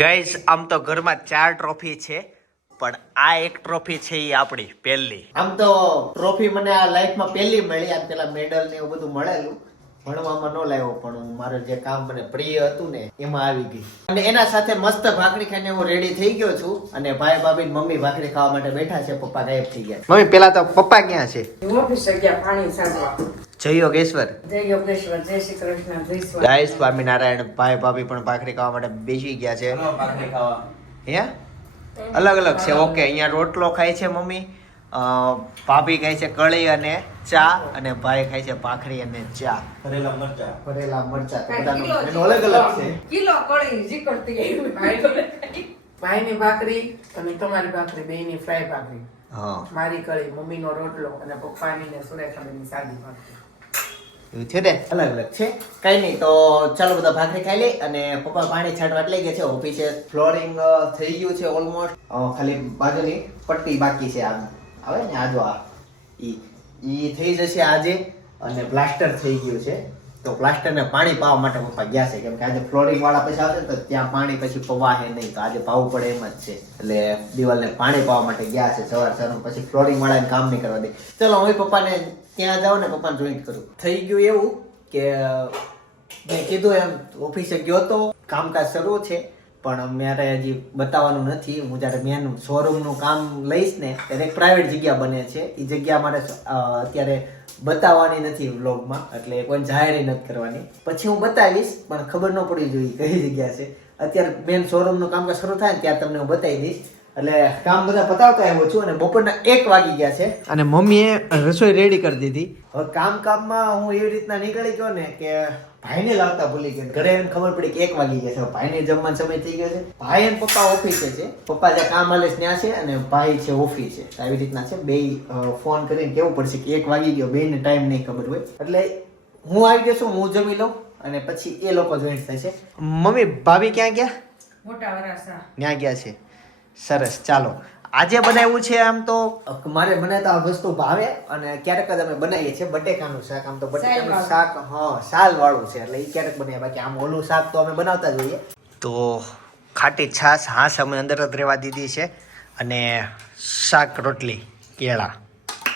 Guys આમ તો ઘરમાં 4 ટ્રોફી છે પણ આ એક ટ્રોફી છે એ આપણી પહેલી. આમ તો ટ્રોફી મને આ લાઈફમાં પહેલી મળી. આ પેલા મેડલ ને એવું બધું મળેલું, ભણવામાં ન લાવ્યો, પણ મારે જે કામ મને પ્રિય હતું ને એમાં આવી ગઈ. અને એના સાથે મસ્ત ભાખરી ખાઈને હું રેડી થઈ ગયો છું. અને ભાઈ ભાભી મમ્મી ભાખરી ખાવા માટે બેઠા છે. પપ્પા ગાયબ થઈ ગયા. મમ્મી પેલા તો પપ્પા ક્યાં છે? ઓફિસે ગયા પાણી સાચવા. જય યોગેશ્વર. જય યોગેશ્વર, જય શ્રી કૃષ્ણ, જય સ્વામી. જય સ્વામિનારાયણ. ભાઈ ભાભી પણ ભાખરી ખાવા માટે બેસી ગયા છે. ભાખરી ખાવા હે અલગ અલગ છે. ઓકે, અહીંયા રોટલો ખાય છે મમ્મી, ભાભી ખાય છે કળી અને ચા, અને ભાઈ ખાય છે ભાખરી અને ચા. ભરેલા મરચા બધાનો અલગ અલગ છે. કિલો કળી જીકડતી આવી. ભાઈની ભાખરી અને તમારી ભાખરી બેયની ફ્રાય ભાખરી. હા, મારી કળી, મમ્મીનો રોટલો અને પપ્પાની ને સુરેખાની સાદી ભાખરી. એવું છે ને, અલગ અલગ છે. કઈ નહીં, તો ચાલો બધા ભાખરી ખાઈ લઈ. અને પપ્પા પાણી છાંટવા લઈ ગયા છે. ઓફિસે ફ્લોરિંગ થઈ ગયું છે ઓલમોસ્ટ. ખાલી બાજુની પટ્ટી બાકી છે. આમ આવે ને આજો આ ઈ થઈ જશે આજે. અને પ્લાસ્ટર થઈ ગયું છે, તો પ્લાસ્ટર ને પાણી પાવા માટે પપ્પા ગયા છે. કેમ કે આજે ફ્લોરિંગ વાળા પછી આવશે તો ત્યાં પાણી પછી પવાહે નહીં, તો આજે પાવું પડે એમ જ છે. એટલે દિવાલને પાણી પાવા માટે ગયા છે સવાર પછી ફ્લોરિંગ વાળાને કામ નહીં કરવા દે. ચલો હું પપ્પાને ત્યાં જાઉં ને પપ્પાને જોઈન્ટ કરું. થઈ ગયું એવું કે મેં કીધું એમ ઓફિસે ગયો તો, કામકાજ શરૂ છે, પણ મારે હજી બતાવવાનું નથી. હું જ્યારે મેન શોરૂમનું કામ લઈશ ને ત્યારે એક પ્રાઇવેટ જગ્યા બને છે. એ જગ્યા મારે અત્યારે બતાવવાની નથી વ્લોગમાં, એટલે કોઈ જાહેર નથી કરવાની. પછી હું બતાવીશ, પણ ખબર ન પડી જોઈએ કઈ જગ્યા છે. અત્યારે મેન શોરૂમનું કામકાજ શરૂ થાય ને ત્યારે તમને હું બતાવી દઈશ. એટલે કામ બધા પતાવતા આવ્યો છું. અને બપોરના 1 વાગી ગયા છે અને મમ્મીએ રસોઈ રેડી કરી દીધી. હવે કામમાં હું એવી રીતના નીકળી ગયો ને કે ભાઈને લાવતા ભૂલી ગયો. ઘરે આવીને ખબર પડી કે 1 વાગી ગયા છે. ભાઈને જમવાનો સમય થઈ ગયો છે. ભાઈ અને પપ્પા ઓફિસે છે. પપ્પા જ્યાં કામ હાલે ત્યાં છે અને ભાઈ છે ઓફિસે. આવી રીતના છે. બે ફોન કરીને કેવું પડશે કે 1 વાગી ગયો. બેને ટાઈમ નહીં ખબર હોય. એટલે હું આવી ગયો છું, હું જમી લઉં અને પછી એ લોકો જોઈન્ટ થશે. મમ્મી ભાભી ક્યાં ગયા? મોટા વરાસા ત્યાં ગયા છે. સરસ. ચાલો, આજે બનાવ્યું છે. આમ તો મારે બનાવતા આ વસ્તુ ભાવે અને ક્યારેક જ અમે બનાવીએ છીએ બટેકાનું શાક. આમ તો બટેકાનું શાક સાલ વાળું છે, એટલે એ ક્યારેક બનાવીએ. બાકી આમ ઓલું શાક તો અમે બનાવતા જ હોઈએ. તો ખાટી છાશ હાશ અમે અંદર જ રહેવા દીધી છે, અને શાક રોટલી કેળા.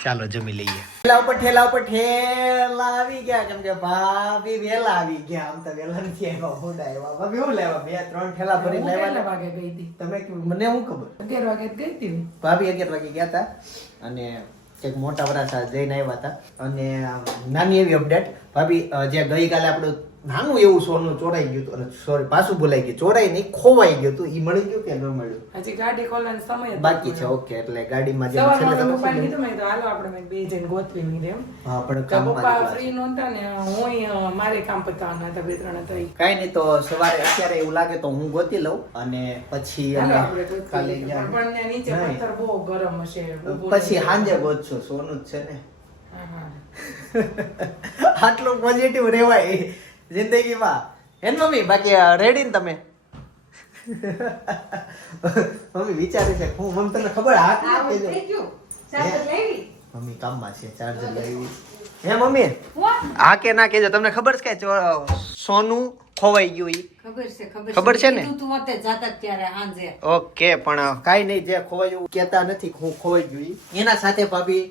ચાલો જમી લઈએ. ઠેલા ઉપર ઠેલા આવી ગયા. કેમ કે ભાભી વેલા આવી ગયા. આમ તો વેલા નથી આવ્યા, મોડા આવ્યા. ભાભી હું લેવા 2-3 ઠેલા ભરી લેવા. વાગે ગઈ હતી તમે મને શું ખબર? 11 વાગે ગઈ હતી ભાભી 11 વાગે ગયા હતા. અને એક મોટા વરાસા જઈને આવ્યા હતા. અને નાની એવી અપડેટ, ભાભી જે ગઈકાલે આપણું નાનું એવું સોનું ચોરાઈ ગયું હતું. સોરી, પાછું ભૂલાઈ ગયું. ચોરાઈ નહીં, ખોવાઈ ગયું હતું. ઈ મળી ગયું કે ન મળ્યું? હજી ગાડી ખોલવાનો સમય બાકી છે. ઓકે, એટલે ગાડીમાં જે સવારમાં પપ્પાને કીધું મેં તો હાલો આપણે બે જણ ગોતવી નહીં એમ. હા, પણ તો પપ્પા ફ્રી નહોતા ને હું મારે કામ પતાવવાના હતા 2-3 હતા. કઈ નહીં, તો સવારે અત્યારે એવું લાગે તો હું ગોતી લઉં અને પછી આપણે કાલે પણ ત્યાં નીચે પથ્થર બહુ ગરમ હશે. પછી સાંજે ગોતશું. સોનું જ છે ને. હા. આટલું પોઝિટિવ રહેવાય જિંદગીમાં. હે મમ્મી? બાકી રેડી ને તમે? મમ્મી વિચારે છે હું મમ્મી તમને ખબર હાથ આ થઈ ગયું. ચાદર લેવી. મમ્મી કામમાં છે. ચાર્જર લેવી. હે મમ્મી? હા કે ના કેજો. તમને ખબર છે કે સોનું ખોવાઈ ગયું? ઈ ખબર છે ને? તું મતે જાતા ત્યારે હાંજે. ઓકે, પણ કાઈ નહીં, જે ખોવાયું કહેતા નથી હું ખોવાઈ ગયું ઈ. એના સાથે ભાભી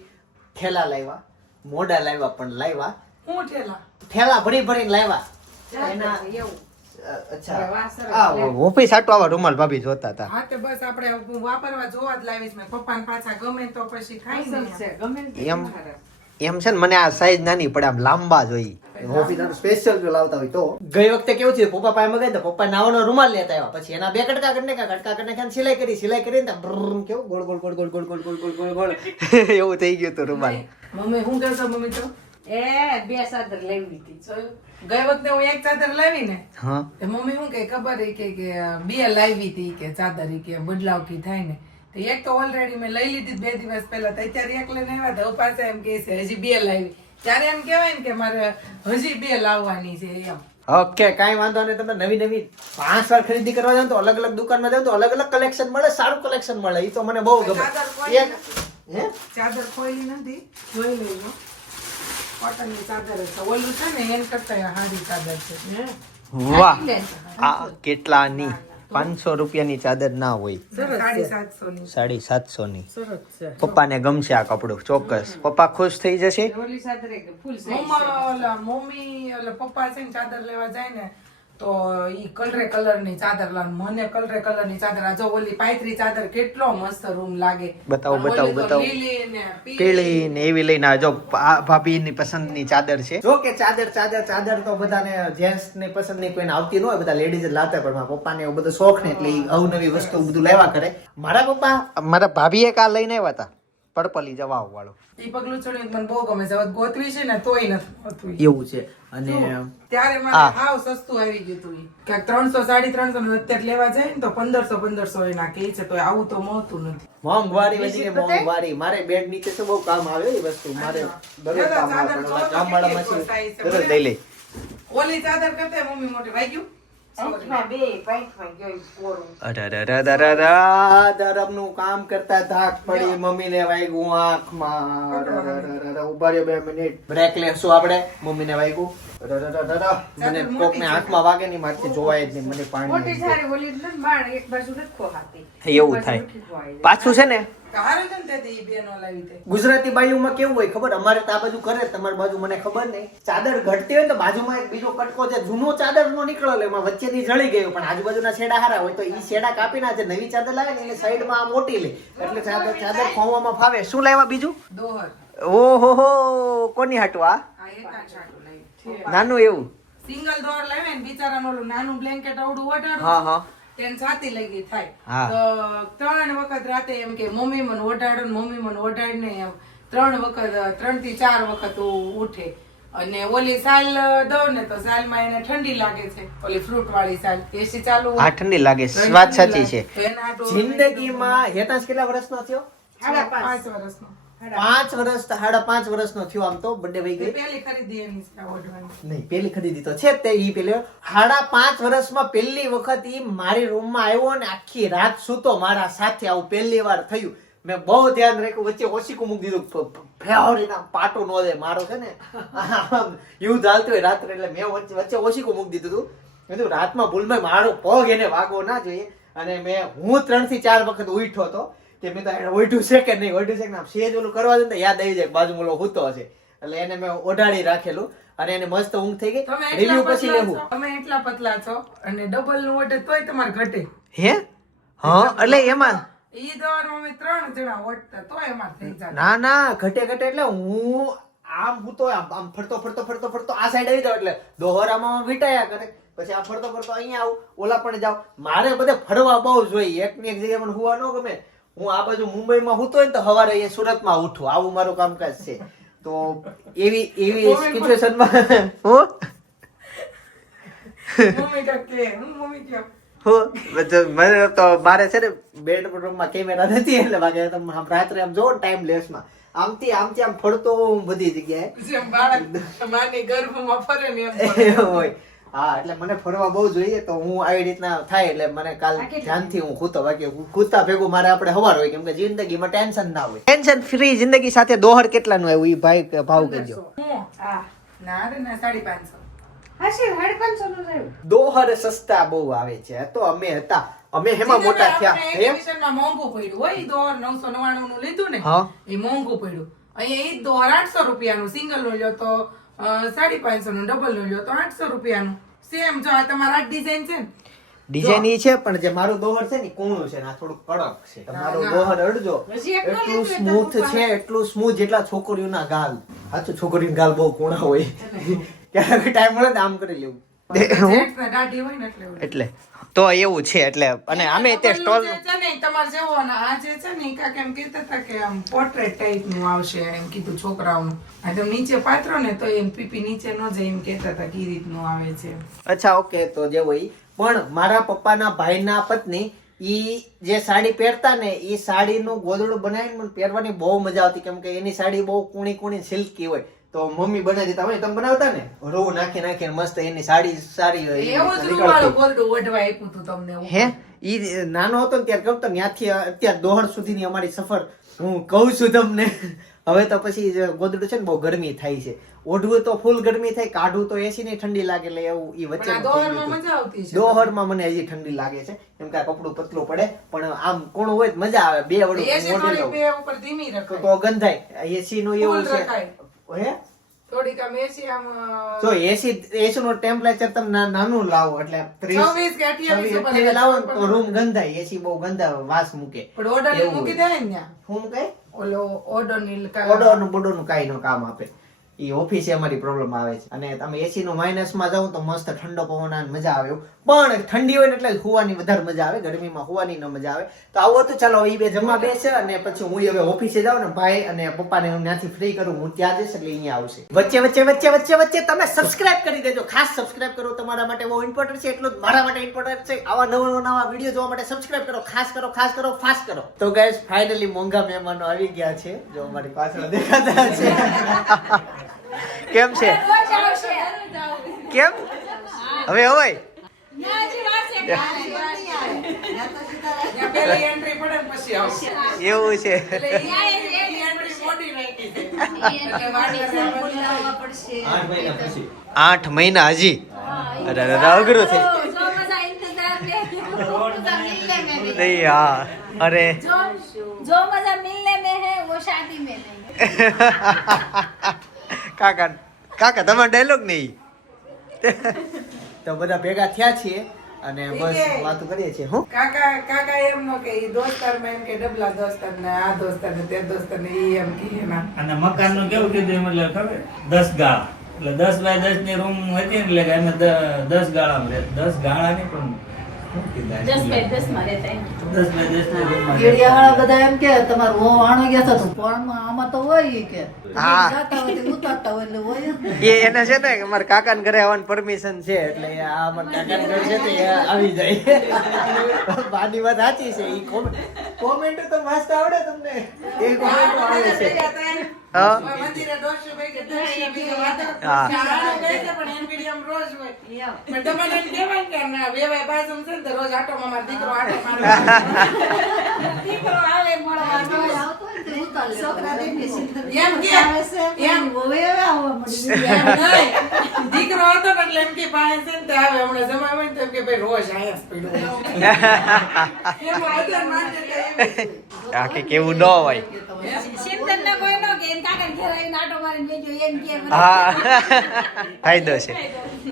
ઠેલા લાવ્યા, મોડા લાવ્યા, પણ લાવ્યા. હું ઠેલા ભરી ભરીને લાવ્યા. એના એવું. ઓફિસ આટો આવા રૂમાલ ભાભી જોતા હતા. હા, તો બસ આપણે વાપરવા જોવા જ લાવીશ. મેં પપ્પાને પાછા ગમે તો પછી ખાઈ છે. ગમે એમ છે ને, મને આ સાઈઝ નાની પડે, આમ લાંબા જોઈ. ઓફિસ સ્પેશિયલ જો લાવતા હોય તો. ગઈ વખતે કેવું છે, પપ્પા પાસે મગાઈ તો પપ્પા નાવાનો રૂમાલ લેતા આવ્યા. પછી એના 2 કટકા કરીને સિલાઈ કરીને કેવું ગોળ ગોળ ગોળ ગોળ ગોળ ગોળ ગોળ ગોળ ગોળ ગોળ એવું થઈ ગયું હતું રૂમાલ. મમ્મી હું કરતો? મમ્મી તો 2 ચાદર લેવી હતી. ગઈ વખતે હું 1 ચાદર લાવી ને, હા, મમ્મી શું કે ખબર કે 2 લાવી હતી કે ચાદર કે બદલાવ કી થાય ને. તો એક તો ઓલરેડી મેં લઈ લીધી 2 દિવસ પહેલા. તો અત્યારે 1 લઈને આવ્યા તો પાછા એમ કે છે હજી 2 લાવી. ત્યારે એમ કહેવાય ને કે મારે હજી 2 લાવવાની છે એમ. ઓકે, કાઈ વાંધો નહીં. તમે નવી 5 વાર ખરીદી કરવા જાવ તો અલગ અલગ દુકાનમાં જાવ તો અલગ અલગ કલેક્શન મળે, સારું કલેક્શન મળે. એ તો મને બહુ ગમે. ચાદર ખોલી નથી, જોઈ લેજો. કોટનની ચાદર છે. ઓલું છે ને એન કરતા હારી ચાદર છે. વાહ, આ કેટલાની ₹500 ની ચાદર ના હોય, 750 ની 750 ની. સરસ છે. પપ્પાને ગમશે આ કપડું ચોક્કસ. પપ્પા ખુશ થઈ જશે. ઓલી ચાદર એક ફૂલ મમ્મી ઓલા પપ્પા છે ને ચાદર લેવા જાય ને તો ઈ કલર ની ચાદર લાવ, મને કલર ની ચાદર. આ જો ઓલી પાયત્રી ચાદર કેટલો મસ્ત રૂમ લાગે. બતાવો, ઓલી બતાવો, તો બતાવો. લીલી ને પીળી ને એવી લઈને આવજો. આ ભાભીની પસંદની ચાદર છે. જો કે ચાદર તો બધાને જેન્ટ્સ ને પસંદ ની કોઈને આવતી ન હોય, બધા લેડીઝ જ લાતા, પણ મારા પપ્પાને એવું બધું શોખ ને એટલે ઈ અવનવી વસ્તુ બધું લેવા કરે. મારા પપ્પા મારા ભાભીએ કા લઈને આવ્યા હતા પર્પલી જવાબ વાળો. ઈ પગલું છોડીને મને બહુ ગમે છે. હવે ગોતવી છે ને તોય નથી ગોતવી. એવું છે. અને ત્યારે મને હાવ સસ્તું આવી ગયું હતું ઈ. ક્યાંક 300 350 નું અત્યારે લેવા જાય ને તો 1500 એના કે છે, તો આવું તો મળતું નથી. મોંઘવારી વધી ગઈ, મોંઘવારી. મારે બેડ નીચે તો બહુ કામ આવે એ વસ્તુ, મારે દરરોજ કામ આવે, પણ ઓલા ગામવાળામાં છે દરરોજ લઈ લે. ઓલી ચાદર કરતા મમ્મી મોટી વાગ્યું. દરબનું કામ કરતા થાક પડી, મમ્મીને વાગ્યું આંખમાં. ઉભા રહ્યો 2 મિનિટ, બ્રેક લેશું આપણે. મમ્મીને વાગ્યું, મને કોકને આંખમાં વાગે નહીં, મારથી જોવાય જ નહીં, મને પાણી સારી ઓલી ને બાણ એક બાજુ રખો હાથી એવું થાય. પાછું છે ને હારું છે ને તેથી ઈ બેનો લાવી તે. ગુજરાતી બાયુમાં કેવું હોય ખબર, અમારે તો આ બાજુ કરે, તમારી બાજુ મને ખબર નહીં. ચાદર ઘટતી હોય ને તો બાજુમાં એક બીજો કટકો છે, જૂનો ચાદર નો નીકળેલો, એમાં વચ્ચેની જળી ગયું, પણ આજુબાજુના છેડા હારા હોય તો ઈ છેડા કાપી નાખે, નવી ચાદર લાવે ને એટલે સાઈડમાં મોટી લે, એટલે ચાદર ખોવામાં ફાવે. શું લાવ્યા બીજું? દોહર. ઓહો કોની હાટું આ આ એકા છાટું લાવી. નાનું એવું? સિંગલ દોહર લાવે ને બિચારાનું ઓલું નાનું બ્લેન્કેટ આવડું ઓઢાડું. હા હા તેને છાતી લગી થાય. હા. તો 3 વખત રાતે એમ કે મમ્મી મને ઓઢાડો ને મમ્મી મને ઓઢાડ ને એમ 3 વખત 3 થી 4 વખત ઉઠે. અને ઓલી સાલ દઉં ને તો સાલમાં એને ઠંડી લાગે છે, ઓલી ફ્રૂટ વાળી સાલ. એસી ચાલુ હોય. હા ઠંડી લાગે, વાત સાચી છે. તો એના હાટુ જિંદગીમાં હેતાંશ કેટલા વર્ષનો થયો? 5 વર્ષનો. 5 વર્ષ, 5.5 વર્ષનો થયો. આમ તો બર્થડે વહી ગઈ પેલી ખરીદી એની છે આ ઓઢવાની. નહીં, પેલી ખરીદી તો છે જ તે. ઈ પેલી 5.5 વર્ષમાં પહેલી વખત ઈ મારી રૂમમાં આવ્યો ને આખી રાત સૂતો મારા સાથે. આવું પહેલી વાર થયું. મેં બહુ ધ્યાન રાખ્યું, વચ્ચે ઓશીકું મૂકી દીધું, ફેવરીના પાટો નો દે મારો છે ને એવું ચાલતું હોય રાત્રે, એટલે મેં વચ્ચે ઓશીકું મૂકી દીધું હતું. મેં કીધું રાતમાં ભૂલમાં મારો પગ એને વાગવો ના જોઈએ. અને હું 3 થી 4 વખત ઉઠ્યો હતો કે મેં તો એને ઓઢ્યું છે કે નહીં, ઓઢ્યું છે કે ના, સેજ ઓલું કરવા દે ને યાદ આવી જાય બાજુ ઓલો હૂતો હશે, એટલે એને મેં ઓઢાડી રાખેલું અને એને મસ્ત ઊંઘ થઈ ગઈ. તમે રિવ્યુ એટલા પછી પતલા લેવું. છો, તમે એટલા પતલા છો અને ડબલ નું ઓઢે તોય તમારે ઘટે. હે હા એટલે એમાં ઈ દોરમાં અમે 3 જણા ઓઢતા તોય અમારે થઈ જાય. ના ના, ઘટે એટલે હું આમ તો આમ ફરતો આ સાઈડ આવી જાવ એટલે દોહરામાં વીટાયા કરે, પછી આ ફરતો અહીંયા આવું, ઓલા પણ જાવ. મારે બધે ફરવા બહુ જોઈએ, એક ની એક જગ્યાએ મને હુવા ન ગમે. હું આ બાજુ મુંબઈમાં હુતો હોય ને તો સવારે અહીંયા સુરતમાં ઉઠું, આવું મારું કામકાજ છે. તો એવી સિચ્યુએશનમાં મમ્મી તો કે હું મમ્મી કહો મને તો મારે છે ને બેડરૂમમાં કેમેરા નથી એટલે વાગે તમે રાત્રે આમ જોવો ટાઈમ લેસમાં આમથી આમ ફરતો હું બધી જગ્યાએ જેમ બાળક માની ગર્ભમાં ફરે ને એમ હોય. હા, એટલે મને ફરવા બહુ જોઈએ, તો હું આવી રીતના થાય એટલે મને કાલ ધ્યાનથી હું ખૂતો. બાકી ખૂતા ભેગું મારે આપણે હવાર હોય, કેમ કે જિંદગીમાં ટેન્શન ના હોય. ટેન્શન ફ્રી જિંદગી સાથે દોહર કેટલાનું આવ્યું ઈ ભાઈ ભાવ કહેજો. હું ના રે ના 550. હાસી 550 નું થયું. દોહર સસ્તા બહુ આવે છે. તો અમે હતા, અમે હેમાં મોટા થયા. એક્ઝિબિશનમાં મોંઘું પડ્યું હોય. ઈ દોહર 999 નું લીધું ને હા. એ મોંઘું પડ્યું. અહીંયા ઈ દોહર 800 રૂપિયાનું સિંગલ નું લ્યો તો 550 નું, ડબલ નું લ્યો તો 800 રૂપિયાનું. સેમ જો આ તમારા ડિઝાઇન છે ને ડિઝાઇન ઈ છે પણ જે મારું દોહર છે ને કૂણું છે ને આ થોડું કડક છે. તમારું ના. દોહર અડજો હજી એક નો એટલું લીધું સ્મૂથ એટલે છે, એટલું સ્મૂથ જેટલા છોકરીઓના ગાલ. સાચું, છોકરીઓના ગાલ બહુ કૂણા હોય. ક્યારેક ટાઈમ મળે ને આમ કરી લેવું. જેન્ટ્સના દાઢી હોય ને એટલે એવું. એટલે તો એવું છે એટલે. અને આમે તે સ્ટોલ જે છે ને ઈ તમારે જેવો અને આ જે છે ને ઈ કાંઈક એમ કહેતા હતા કે આમ પોર્ટ્રેટ ટાઈપ નું આવશે એમ કીધું છોકરાઓનું. આ તો નીચે પાથરો ને તો એમ પીપી નીચે ન જાય એમ કહેતા હતા કે ઈ રીતનું આવે છે. અચ્છા, ઓકે, તો જે હોય. પણ મારા પપ્પાના ભાઈના પત્ની ઈ જે સાડી પહેરતા ને ઈ સાડીનું ગોદડું બનાવીને મને પહેરવાની બહુ મજા આવતી, કેમ કે એની સાડી બહુ કૂણી સિલ્કી હોય. તો મમ્મી બનાવી દેતા હોય, તમે બનાવતા ને રૂ નાખીને મસ્ત એની સાડી સારી હોય. એવું જ રૂમાલું ગોરડું ઓઢવા આપ્યું હતું તમને એવું. હે ઈ નાનો હતો ને ત્યારે ગમતો, ત્યાંથી અત્યાર દોહર સુધીની અમારી સફર હું કહું છું તમને. હવે તો પછી ગોદડું છે ને બહુ ગરમી થાય છે. ઓઢવું તો ફૂલ ગરમી થાય, કાઢવું તો એસી ની ઠંડી લાગે, એટલે એવું ઈ વચ્ચે પણ આ દોહરમાં મજા આવતી છે. દોહરમાં મને હજી ઠંડી લાગે છે, કેમ કે આ કપડું પતલું પડે, પણ આમ કોણ હોય તો મજા આવે. બે વડું એસી મોઢે થોડીક લઉં બે ઉપર ધીમી રખાય. તો ગંધાય. એસી નું એવું ફૂલ છે રખાય. હે થોડીક આમ એસી આમ જો એસી નું ટેમ્પરેચર તમે નાનું લાવો એટલે 26 કે 28 ઉપર 28 લાવો ને તો રૂમ ગંધાય. એસી બહુ ગંધા વાસ મૂકે. પણ ઓર્ડર એવું મૂકી હોય. દે ને ત્યાં. હું કઈ ઓલો ઓર્ડર ની ઓડોનું બોડોનું કાઈ નો કામ આપે. ઈ ઓફિસે અમારી પ્રોબ્લેમ આવે છે. અને તમે એસી નું માઇનસ માં જાવ તો મસ્ત ઠંડો પવન આવે, મજા આવે. એવું પણ ઠંડી હોય ને એટલે હુવાની વધારે મજા આવે, ગરમીમાં હુવાની ન મજા આવે. તો આવો તો ચાલો ઈ બે જમવા બેસે, અને પછી હું હવે ઓફિસે જાઉં ને ભાઈ અને પપ્પાને હું ત્યાંથી ફ્રી કરું, હું ત્યાં જઈશ એટલે અહીંયા આવશે. વચ્ચે વચ્ચે વચ્ચે વચ્ચે વચ્ચે તમે સબસ્ક્રાઇબ કરી દેજો, ખાસ સબસ્ક્રાઇબ કરો, તમારા માટે બહુ ઇમ્પોર્ટન્ટ છે, એટલું જ મારા માટે ઇમ્પોર્ટન્ટ છે. આવા નવા વિડીયો જોવા માટે સબસ્ક્રાઇબ કરો, ખાસ કરો, ફાસ્ટ કરો. તો ગાઈસ ફાઇનલી મોંઘા મહેમાનો આવી ગયા છે, જો અમારી પાછળ દેખાતા છે. કેમ છે? કેમ હવે હોય પેલી એન્ટ્રી પડે ને પછી આવશે. એવું છે. એટલે ઈ એન્ટ્રી મોટી રાખી છે. એટલે વાડી 8 મહિના હજી અરે અઘરું થઈ નહીં. હા અરે जो मजा मिलने में है वो शादी में नहीं. કાકા તમારો ડાયલોગ નહીં. તો બધા ભેગા થયા છીએ અને બસ વાતો કરીએ છીએ. હું કાકા એમ નો કે ઈ દોસ્તારમાં એમ કે ડબલા દોસ્તાર ને આ દોસ્તાર ને તે દોસ્તાર ને ઈ એમ કે એના. અને મકાન નું કેવું કીધું એમ એટલે ખબર 10 ગાળા એટલે 10 બાય 10 ની રૂમ હતી ને એટલે કે અમે 10 ગાળામાં રહે. 10 ગાળા નહીં પણ શું કીધા 10 by 10 માં રહેતા એમ. 10 બાય 10 ની રૂમ માં ગેડિયાવાળા બધા એમ કે તમારે વો આણો ગયા હતા તો પણ આમાં તો હોય ઈ કે હા. જાતા હોય તો ઉતારતા હોય એટલે હોય જ. એને છે ને કે મારા કાકાને ઘરે આવવાની પરમિશન છે, એટલે આ અમારા કાકાને ઘર છે તો એ આવી જાય. બાની વાત સાચી છે. ઈ કોમેન્ટ તો મસ્ત આવડે તમને. એ કોમેન્ટ આવે છે. હા. મંદિરે ડોશી ભાઈ કે ડોશી બીજો વાતો. હા. શાળાનો કહે છે પણ એમ વિડીયો રોજ હોય. પણ તમારે એમ કહેવાય કે ના વેવાય બાજુમાં છે ને તો રોજ આટો મારો દીકરો આટો મારે. દીકરો આવે મળવા કોઈ આવતો હોય ને તો ઉતાર લેતો. છોકરા દેખે છે. એમ કે આવે છે એમ. વહુ હવે આવવા મળી. એમ નહીં. દીકરો હતો ને એટલે એમ કે પાસે છે ને તે આવે હમણાં જમા હોય ને તો એમ કે ભાઈ રોજ આયા જ પડ્યો. એમ આદર માન્યતા એવી છે. આ કે કેવું ન હોય. શીતલ ને કોઈ નો કે એન કાકાને ઘેર આવીને આટો મારીને બેઠો એમ કે મને. હા ફાયદો છે.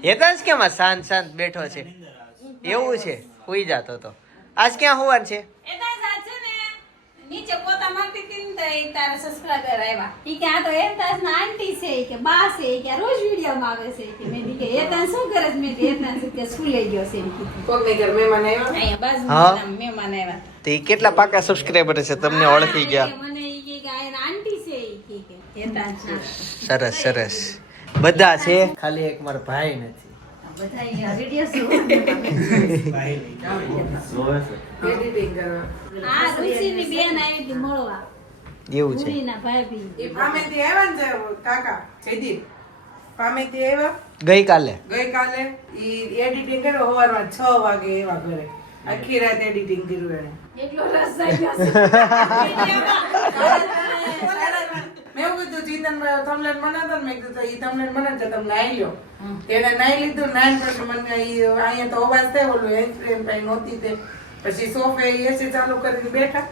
એ તો જ કેમ આ શાંત બેઠો છે એવું છે. હુઈ જાતો તો આજ ક્યાં હોવાનું છે? એતા સાચ છે ને નીચે પોતા માંગતી હતી ને તો એ તારા સબસ્ક્રાઇબર આવ્યા. ઈ કે આ તો એતાસ ના આંટી છે ઈ કે બા છે ઈ કે રોજ વિડિયો માં આવે છે ઈ કે મેં દી કે એતા શું કરે છે મેં એતા શું કે સ્કૂલે ગયો છે ઈ કે કોકની ઘર મહેમાન આવ્યા. અહીંયા હા. બાજુમાં મહેમાન આવ્યા. તે કેટલા પાકા સબસ્ક્રાઇબર છે તમને ઓળખી ગયા? મને ઈ કે આ આંટી છે ઈ કે એતા સરસ સરસ બધા છે, ખાલી એક મારો ભાઈ નથી. બધા અહીંયા વિડીયો એડિટિંગ કરવા. આ ઋષિની બેન આવી હતી મળવા. એવું છે. ભૂરીના ભાભી. ઈ પામેથી આવ્યા ને જે કાકા જયદીપ પામેથી આવ્યા ગઈકાલે ગઈકાલે ઈ એડિટિંગ કર્યો સવારમાં 6 વાગે એવા ઘરે આખી રાત એડિટિંગ કર્યું એને. એટલો રસ આવી મેં એવું કીધું ચિંતનભાઈ થમલેટ બનાવતા ને મેં કીધું તો ઈ થમલેટ બનાવજો તમે નાઈ લ્યો. તેને નાઈ લીધું. નાઈને પછી મને ઈ અહીંયા તો અવાજ થાય ઓલું હેન્ડ ફ્રી નહોતી તે પછી સોફે એસી ચાલુ કરીને બેઠા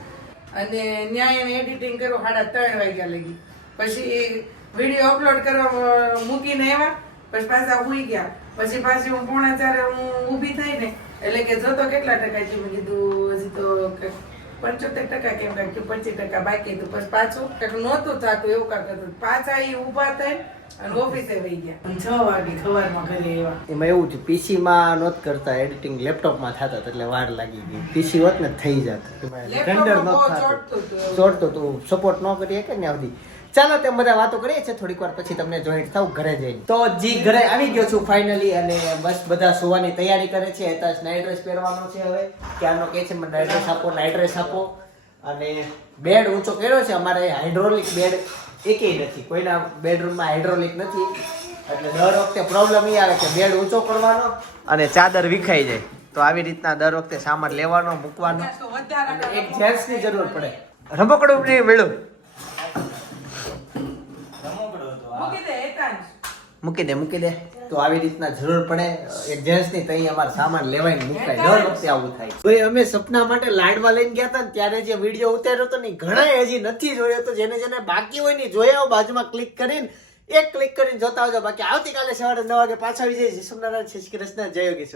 અને ન્યાય એને એડિટિંગ કર્યું 3:30 વાગ્યા લગી. પછી વિડીયો અપલોડ કરવા મૂકીને આવ્યા. પછી પાછા હુઈ ગયા. પછી પાછી હું 3:45 હું ઊભી થઈ ને એટલે કે જોતો કેટલા ટકા છે. મેં કીધું હજી તો 75% કેમ કાંઈક 25% બાકી હતું. પછી પાછું કાંઈક નહોતું થતું એવું કાંઈક હતું. પાછા એ ઊભા થઈ અને ઓફિસે વહી ગયા. 6 વાગે સવારમાં ઘરે આવ્યા. એમાં એવું છે પીસી માં નહોત કરતા એડિટિંગ, લેપટોપ માં થતા એટલે વાર લાગી ગઈ. પીસી હોત ને થઈ જાત. રેન્ડર લેપટોપમાં બહુ નહોત ચોંટતું હતું. થતું, ચોટતો તો સપોર્ટ ન કરીએ કે ને આવતી. ચાલો તેમ બધા વાતો કરીએ છીએ, થોડીક વાર પછી તમને જોઈન્ટ થાવ ઘરે જઈને. તો જી ઘરે આવી ગયો છું ફાઇનલી અને બસ બધા સુવાની તૈયારી કરે છે. એતાસ નાઇટ ડ્રેસ પહેરવાનો છે હવે. ક્યારનો કહે છે મને નાઇટ ડ્રેસ આપો અને બેડ ઊંચો કર્યો છે. અમારે હાઇડ્રોલિક બેડ એકેય નથી, કોઈના બેડરૂમમાં હાઇડ્રોલિક નથી એટલે દર વખતે પ્રોબ્લેમ એ આવે કે બેડ ઊંચો કરવાનો અને ચાદર વિખાઈ જાય. તો આવી રીતના દર વખતે સામાન લેવાનો મૂકવાનો. વધારે એક જેન્ટ્સની જરૂર પડે. રમકડું નહીં મળ્યું. મૂકી દે હેતાંશ. મૂકી દે તો આવી રીતના જરૂર પડે એક જેન્ટ્સ ની તઈ અમારે સામાન લેવાય મુકાય દર વખતે આવું થાય ભાઈ અમે સપના માટે લાડવા લઈને ગયા હતા ને ત્યારે જે વિડીયો ઉતાર્યો હતો ને ઘણા હજી નથી જોયો તો જેને બાકી હોય ને જોયા આવો બાજુમાં ક્લિક કરીને એક ક્લિક કરીને જોતા આવજો બાકી આવતીકાલે સવારે 9 વાગે પાછા આવી જઈએ. જય સોમનાથ, જય શ્રી કૃષ્ણ, જય યોગેશ્વર.